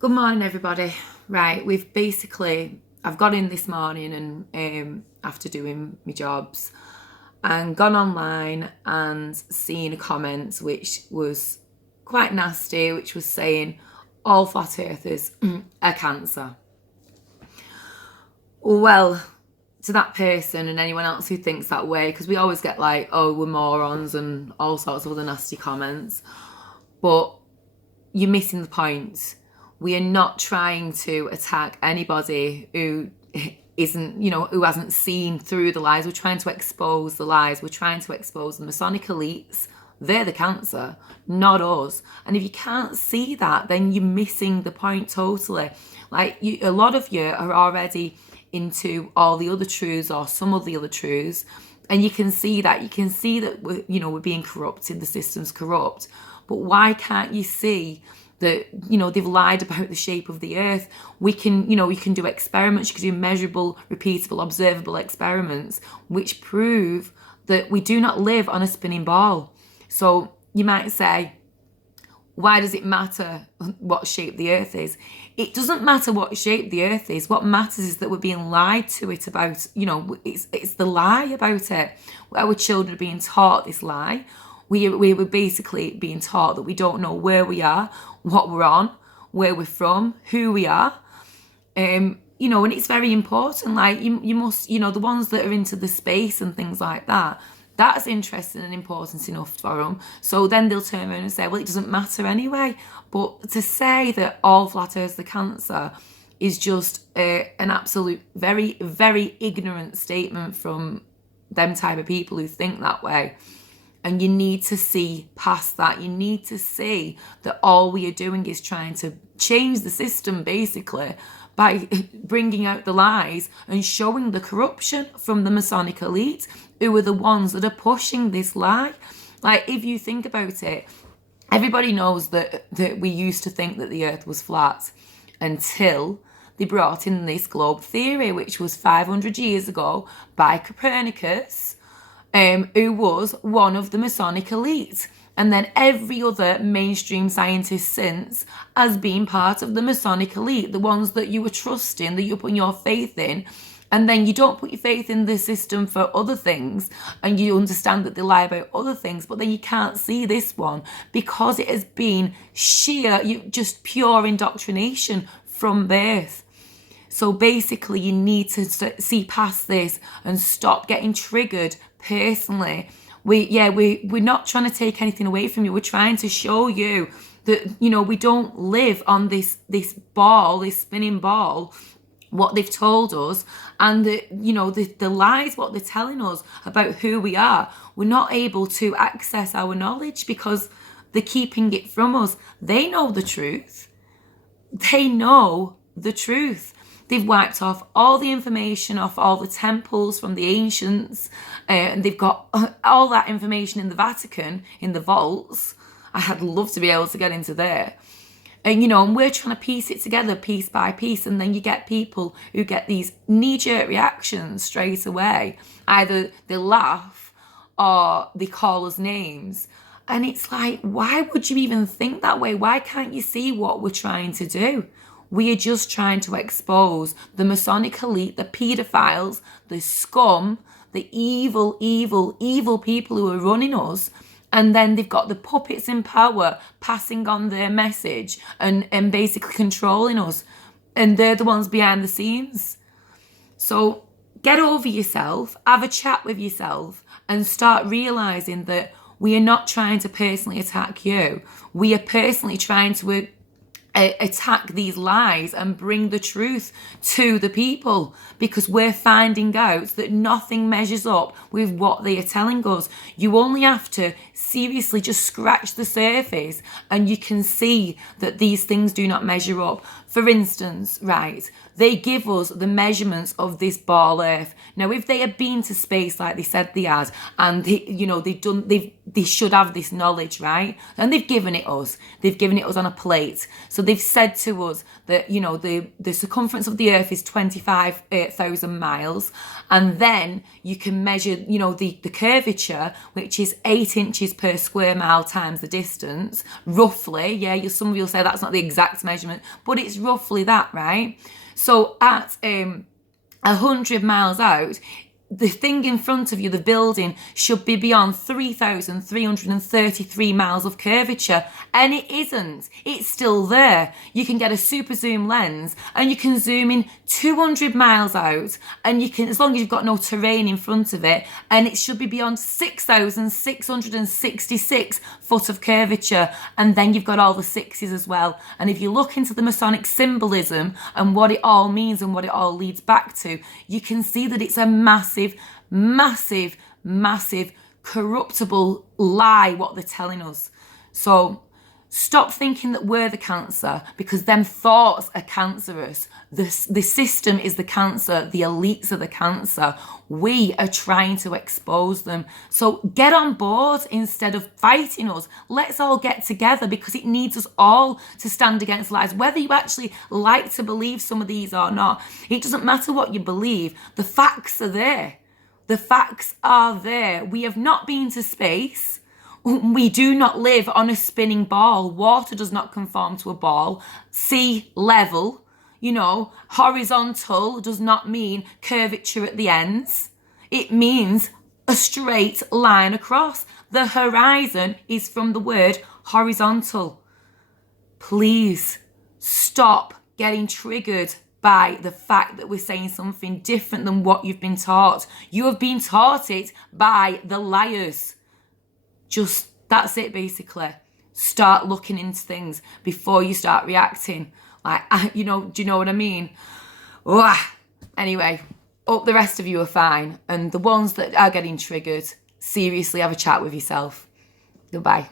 Good morning, everybody. Right, I've got in this morning and after doing my jobs and gone online and seen a comment which was quite nasty, which was saying all flat earthers are cancer. Well, to that person and anyone else who thinks that way, because we always get like, oh, we're morons and all sorts of other nasty comments, but you're missing the point. We are not trying to attack anybody who isn't, who hasn't seen through the lies. We're trying to expose the lies. We're trying to expose the Masonic elites. They're the cancer, not us. And if you can't see that, then you're missing the point totally. A lot of you are already into all the other truths or some of the other truths. And you can see that. You can see that we're being corrupted. The system's corrupt. But why can't you see that, they've lied about the shape of the earth? We can do experiments, you can do measurable, repeatable, observable experiments, which prove that we do not live on a spinning ball. So you might say, why does it matter what shape the earth is? It doesn't matter what shape the earth is. What matters is that we're being lied to it about, it's the lie about it. Our children are being taught this lie. We were basically being taught that we don't know where we are, what we're on, where we're from, who we are. And it's very important. Like you must, the ones that are into the space and things like that, that's interesting and important enough for them. So then they'll turn around and say, well, it doesn't matter anyway. But to say that all flat earth's the cancer is just an absolute very, very ignorant statement from them type of people who think that way. And you need to see past that. You need to see that all we are doing is trying to change the system, basically, by bringing out the lies and showing the corruption from the Masonic elite, who are the ones that are pushing this lie. Like, if you think about it, everybody knows that we used to think that the earth was flat until they brought in this globe theory, which was 500 years ago by Copernicus, who was one of the Masonic elite. And then every other mainstream scientist since has been part of the Masonic elite, the ones that you were trusting, that you're putting your faith in. And then you don't put your faith in the system for other things, and you understand that they lie about other things, but then you can't see this one because it has been just pure indoctrination from birth. So basically you need to see past this and stop getting triggered personally. We're not trying to take anything away from you. We're trying to show you that, we don't live on this spinning ball, what they've told us, and the lies, what they're telling us about who we are. We're not able to access our knowledge because they're keeping it from us. They know the truth. They know the truth. They've wiped off all the information off all the temples from the ancients, and they've got all that information in the Vatican, in the vaults. I'd love to be able to get into there. And, and we're trying to piece it together piece by piece, and then you get people who get these knee-jerk reactions straight away. Either they laugh or they call us names. And it's like, why would you even think that way? Why can't you see what we're trying to do? We are just trying to expose the Masonic elite, the paedophiles, the scum, the evil, evil, evil people who are running us. And then they've got the puppets in power passing on their message and basically controlling us. And they're the ones behind the scenes. So get over yourself, have a chat with yourself, and start realising that we are not trying to personally attack you. We are personally trying to attack these lies and bring the truth to the people, because we're finding out that nothing measures up with what they are telling us. You only have to seriously just scratch the surface and you can see that these things do not measure up. For instance, right, they give us the measurements of this ball earth. Now, if they had been to space like they said they had, and they should have this knowledge, right? And they've given it us. They've given it us on a plate. So they've said to us that, the circumference of the earth is 25,000 miles. And then you can measure, the curvature, which is 8 inches inches per square mile times the distance, roughly. Yeah, some of you will say that's not the exact measurement, but it's roughly that, right? So at 100 miles out, the thing in front of you, the building, should be beyond 3,333 miles of curvature. And it isn't. It's still there. You can get a super zoom lens and you can zoom in 200 miles out, and you can, as long as you've got no terrain in front of it, and it should be beyond 6,666 foot of curvature. And then you've got all the sixes as well. And if you look into the Masonic symbolism and what it all means and what it all leads back to, you can see that it's a massive, massive, massive corruptible lie what they're telling us. So stop thinking that we're the cancer, because them thoughts are cancerous. The system is the cancer. The elites are the cancer. We are trying to expose them. So get on board instead of fighting us. Let's all get together, because it needs us all to stand against lies. Whether you actually like to believe some of these or not, it doesn't matter what you believe. The facts are there. The facts are there. We have not been to space. We do not live on a spinning ball. Water does not conform to a ball. Sea level, horizontal does not mean curvature at the ends. It means a straight line across. The horizon is from the word horizontal. Please stop getting triggered by the fact that we're saying something different than what you've been taught. You have been taught it by the liars. That's it, basically. Start looking into things before you start reacting. Do you know what I mean? Anyway, hope the rest of you are fine. And the ones that are getting triggered, seriously have a chat with yourself. Goodbye.